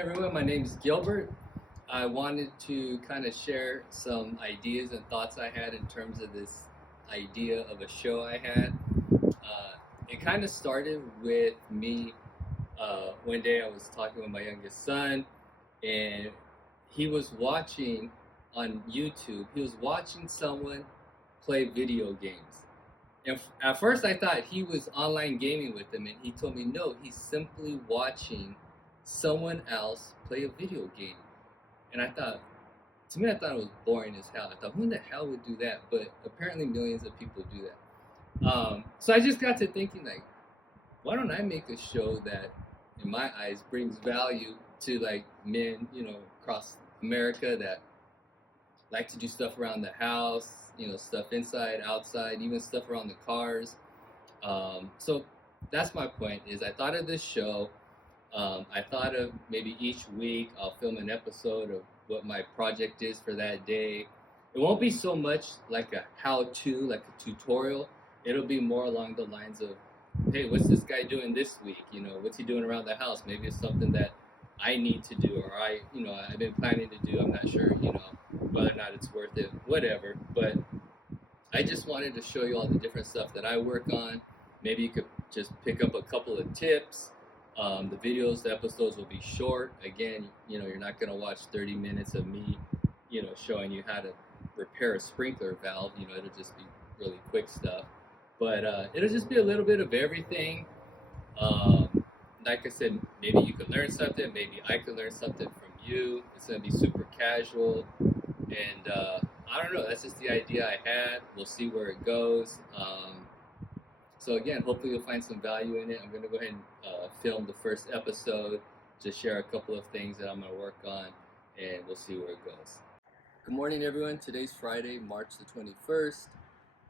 Everyone, my name is Gilbert. I wanted to kind of share some ideas and thoughts I had in terms of this idea of a show I had. It kind of started with me. One day I was talking with my youngest son, and he was watching on YouTube, he was watching someone play video games. And at first I thought he was online gaming with them, and he told me no, he's simply watching someone else play a video game. And I thought it was boring as hell. I thought, who in the hell would do that? But apparently millions of people do that. So I just got to thinking, like, why don't I make a show that, in my eyes, brings value to like men, across America that like to do stuff around the house, stuff inside, outside, even stuff around the cars. So that's my point. Is I thought of this show. I thought of maybe each week I'll film an episode of what my project is for that day. It won't be so much like a how-to, like a tutorial. It'll be more along the lines of, hey, what's this guy doing this week? What's he doing around the house? Maybe it's something that I need to do, or I've been planning to do. I'm not sure, whether or not it's worth it, whatever. But I just wanted to show you all the different stuff that I work on. Maybe you could just pick up a couple of tips. The episodes will be short. Again, you're not going to watch 30 minutes of me, showing you how to repair a sprinkler valve. It'll just be really quick stuff. But it'll just be a little bit of everything. Like I said, maybe you could learn something. Maybe I could learn something from you. It's going to be super casual. And I don't know. That's just the idea I had. We'll see where it goes. So again, hopefully you'll find some value in it. I'm going to go ahead and film the first episode, just share a couple of things that I'm going to work on, and we'll see where it goes. Good morning, everyone. Today's Friday, March the 21st.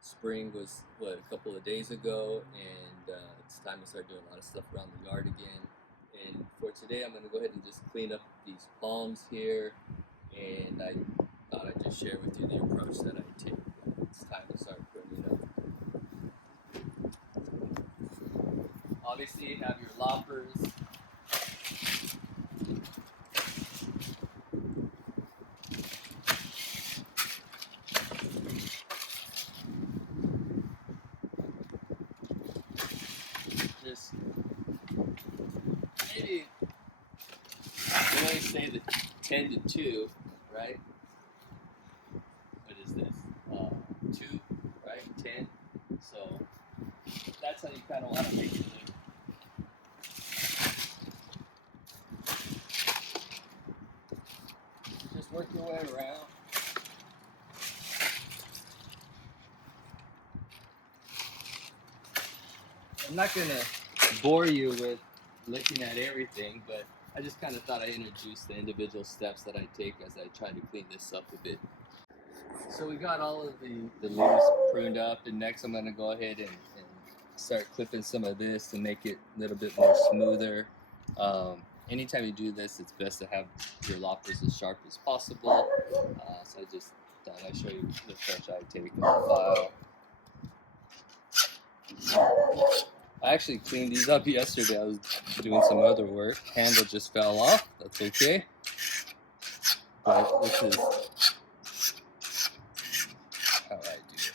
Spring was, a couple of days ago, and it's time to start doing a lot of stuff around the yard again. And for today, I'm going to go ahead and just clean up these palms here, and I thought I'd just share with you the approach that I take. It's time to start pruning up. Obviously, you have your loppers. Just maybe we always say that 10 to 2, right? What is this? 2, right? 10. So that's how you kind of want to make it look. Just work your way around. I'm not going to bore you with looking at everything, but I just kind of thought I'd introduce the individual steps that I take as I try to clean this up a bit. So we got all of the leaves pruned up, and next I'm going to go ahead and start clipping some of this to make it a little bit more smoother. Anytime you do this, it's best to have your loppers as sharp as possible. So I just thought I'd show you the approach I take on the file. I actually cleaned these up yesterday. I was doing some other work. Handle just fell off. That's okay. But this is how I do it.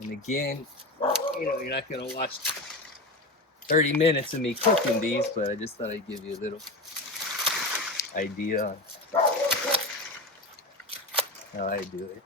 And again, you're not going to watch 30 minutes of me cooking these, but I just thought I'd give you a little idea on how I do it.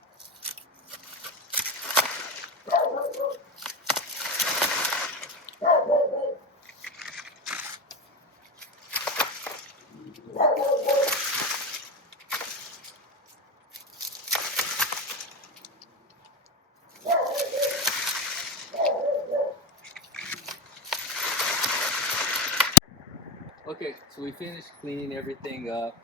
Okay, so we finished cleaning everything up.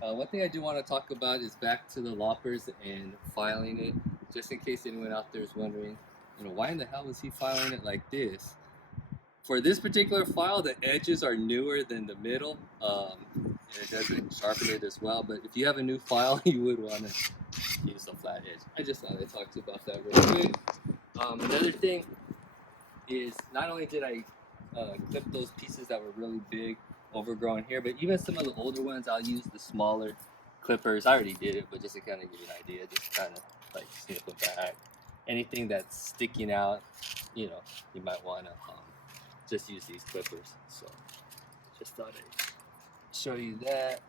One thing I do want to talk about is back to the loppers and filing it, just in case anyone out there is wondering, why in the hell was he filing it like this? For this particular file, the edges are newer than the middle, and it doesn't sharpen it as well. But if you have a new file, you would want to use the flat edge. I just thought I'd talk to you about that real quick. Another thing is not only did I clip those pieces that were really big, overgrown here, but even some of the older ones, I'll use the smaller clippers. I already did it, but just to kind of give you an idea, just kind of like snip them back. Anything that's sticking out, you know, you might want to just use these clippers. So just thought I'd show you that.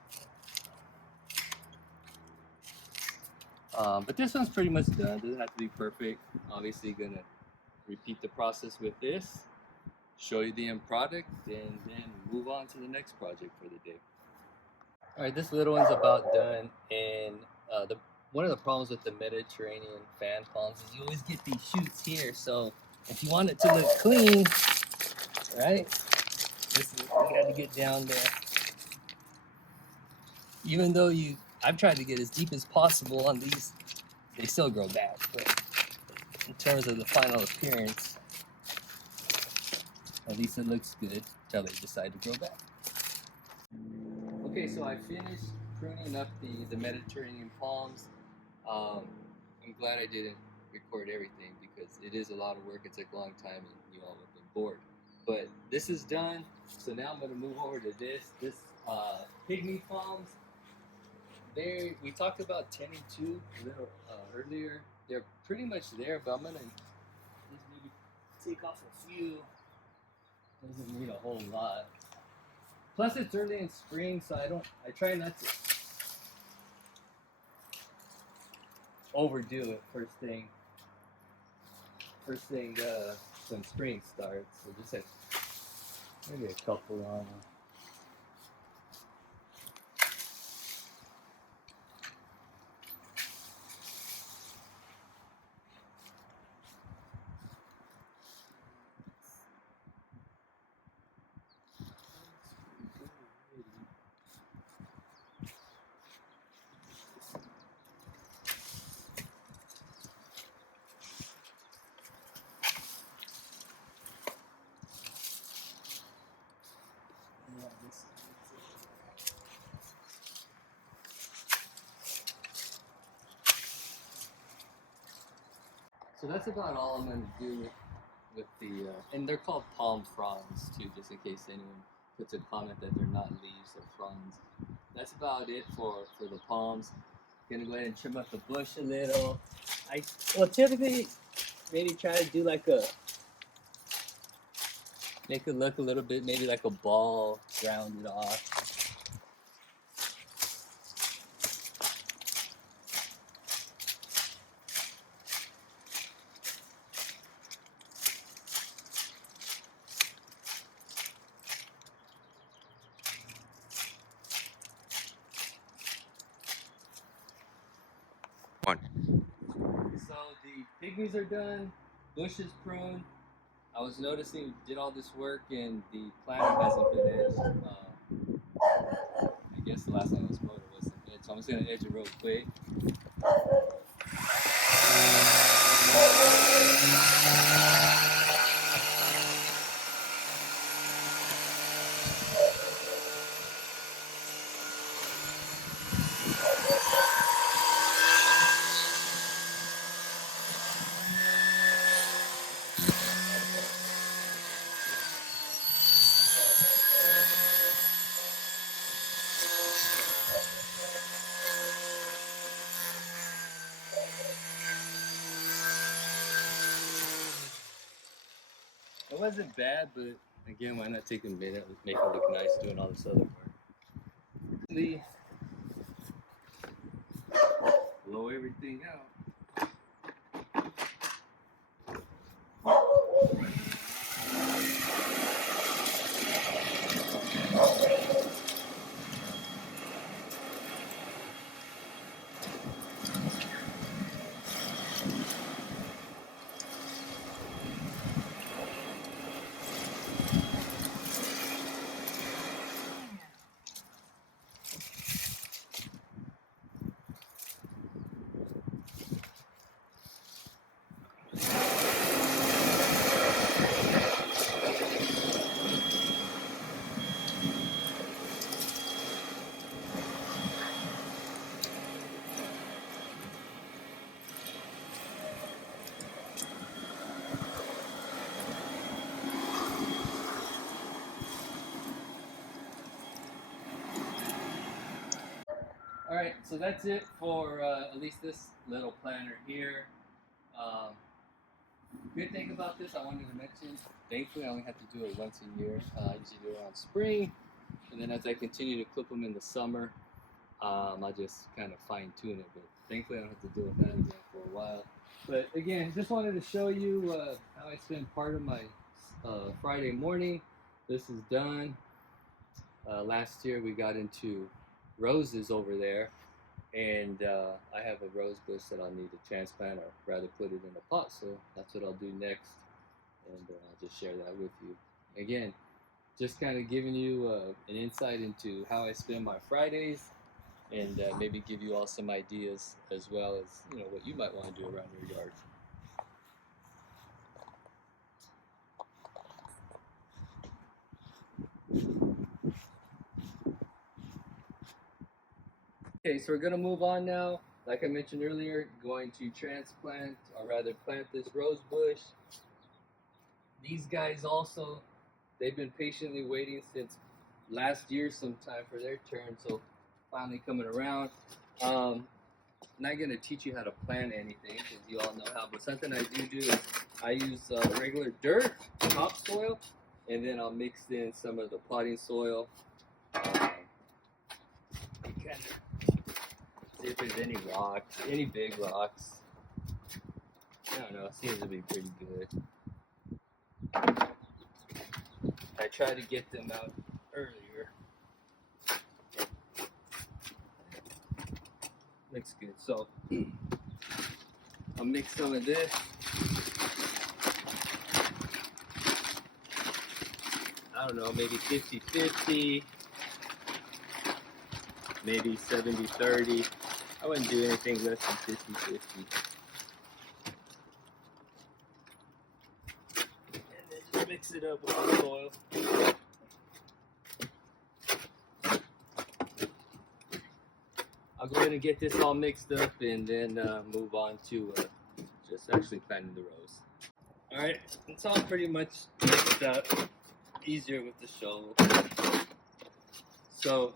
But this one's pretty much done. Doesn't have to be perfect. Obviously gonna repeat the process with this, show you the end product, and then move on to the next project for the day. All right, this little one's about done, and one of the problems with the Mediterranean fan palms is you always get these shoots here. So if you want it to look clean, right, you got to get down there. Even though I've tried to get as deep as possible on these, they still grow back. But in terms of the final appearance, at least it looks good until they decide to grow back. Okay, so I finished pruning up the Mediterranean palms. I'm glad I didn't record everything because it is a lot of work. It took a long time and you all have been bored. But this is done, so now I'm going to move over to this pygmy palms. We talked about tending to a little earlier. They're pretty much there, but I'm going to just maybe take off a few. Doesn't need a whole lot. Plus it's early in spring, so I try not to overdo it first thing when spring starts. So just maybe a couple on. So that's about all I'm going to do with the, and they're called palm fronds too, just in case anyone puts a comment that they're not leaves or fronds. That's about it for the palms. Gonna go ahead and trim up the bush a little. Well, typically maybe try to do make it look a little bit, maybe like a ball, round it off. So the pygmies are done, bush is pruned. I was noticing we did all this work and the plant hasn't been edged. I guess the last time it was mowed it wasn't edged, so I'm just gonna edge it real quick. It wasn't bad, but again, why not take a minute, make it look nice doing all this other work. Blow everything out. Alright, so that's it for at least this little planter here. Um, Good thing about this, I wanted to mention, thankfully I only have to do it once a year. I usually do it around spring, and then as I continue to clip them in the summer, I'll just kind of fine tune it. But thankfully I don't have to deal with that again for a while. But again, just wanted to show you how I spend part of my Friday morning. This is done. Last year we got into roses over there, and I have a rose bush that I'll need to transplant, or rather put it in a pot, so that's what I'll do next, and I'll just share that with you. Again, just kind of giving you an insight into how I spend my Fridays, and maybe give you all some ideas as well as, you know, what you might want to do around your yard. Okay, so we're going to move on now. Like I mentioned earlier, going to transplant, or rather plant this rose bush. These guys also, they've been patiently waiting since last year sometime for their turn, so finally coming around. I'm not going to teach you how to plant anything, because you all know how, but something I do is I use regular dirt, topsoil, and then I'll mix in some of the potting soil. See if there's any rocks, any big rocks. I don't know, it seems to be pretty good. I tried to get them out earlier. Looks good. So I'll mix some of this. I don't know, maybe 50-50, maybe 70-30. I wouldn't do anything less than 50-50. And then just mix it up with the soil. I'll go ahead and get this all mixed up, and then move on to just actually planting the rows. Alright, it's all pretty much mixed up. Easier with the shovel. So,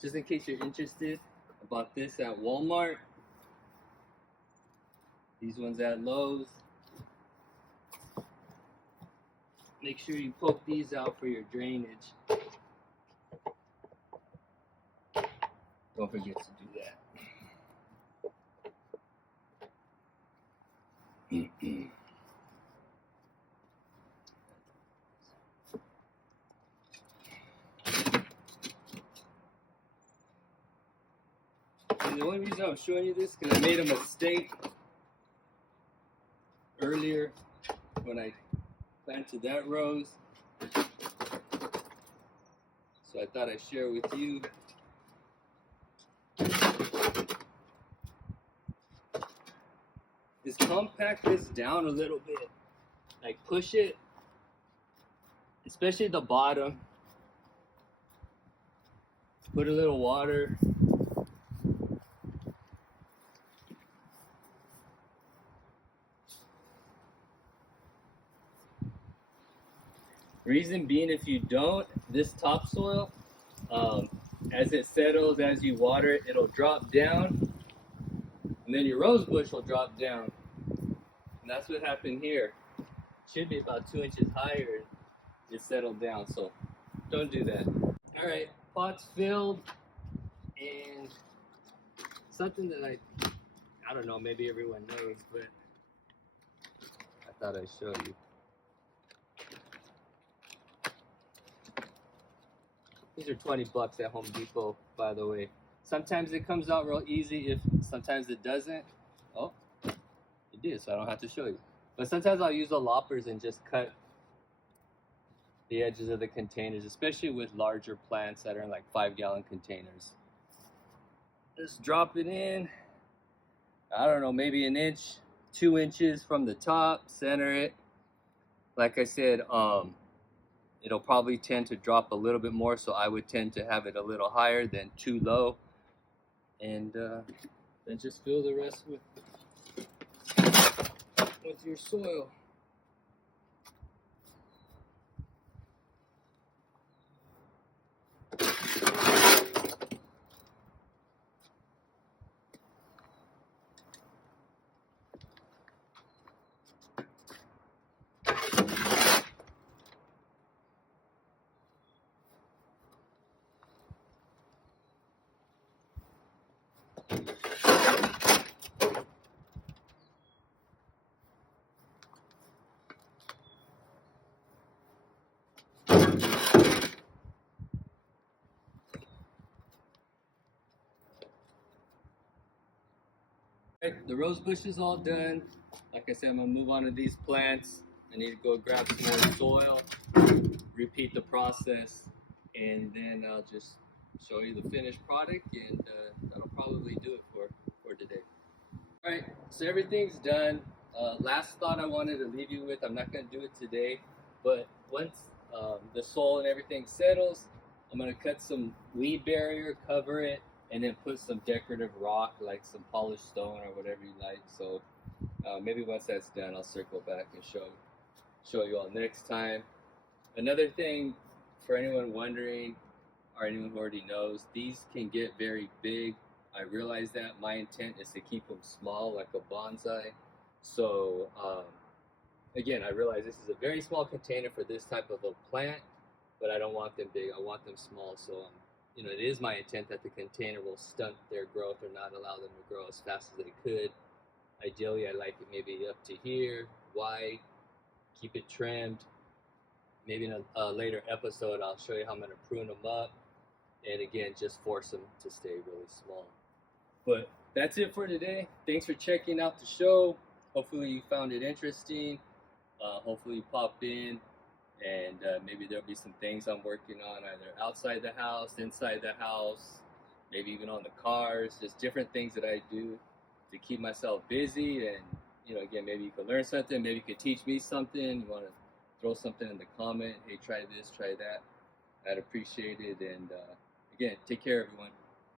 just in case you're interested, I bought this at Walmart. These ones at Lowe's. Make sure you poke these out for your drainage. Don't forget to do that. And the only reason I'm showing you this is because I made a mistake earlier when I planted that rose. So I thought I'd share with you. Is compact this down a little bit. Like push it, especially the bottom. Put a little water. Reason being, if you don't, this topsoil, as it settles, as you water it, it'll drop down, and then your rose bush will drop down. And that's what happened here. It should be about 2 inches higher. It settled down, so don't do that. All right, pot's filled, and something that I don't know, maybe everyone knows, but I thought I'd show you. These are 20 bucks at Home Depot, by the way. Sometimes it comes out real easy, sometimes it doesn't. Oh, it did, so I don't have to show you. But sometimes I'll use the loppers and just cut the edges of the containers, especially with larger plants that are in like 5-gallon containers. Just drop it in, I don't know, maybe an inch, 2 inches from the top, center it. Like I said, it'll probably tend to drop a little bit more, so I would tend to have it a little higher than too low. And then just fill the rest with your soil. The rose bush is all done. Like I said, I'm gonna move on to these plants. I need to go grab some more soil, repeat the process, and then I'll just show you the finished product, and that'll probably do it for today. All right, so everything's done. Last thought I wanted to leave you with, I'm not going to do it today, but once the soil and everything settles, I'm going to cut some weed barrier, cover it, and then put some decorative rock, like some polished stone or whatever you like. So maybe once that's done, I'll circle back and show you all next time. Another thing, for anyone wondering, or anyone who already knows, these can get very big. I realize that. My intent is to keep them small, like a bonsai. So again, I realize this is a very small container for this type of a plant, but I don't want them big. I want them small. So it is my intent that the container will stunt their growth or not allow them to grow as fast as they could. Ideally, I like it maybe up to here, wide, keep it trimmed. Maybe in a later episode, I'll show you how I'm going to prune them up, and again, just force them to stay really small. But that's it for today. Thanks for checking out the show. Hopefully you found it interesting. Hopefully you pop in, and maybe there'll be some things I'm working on, either outside the house, inside the house, maybe even on the cars, just different things that I do to keep myself busy. And again, maybe you can learn something, maybe you could teach me something. You want to throw something in the comment, hey, try this, try that. I'd appreciate it. And again, take care, everyone.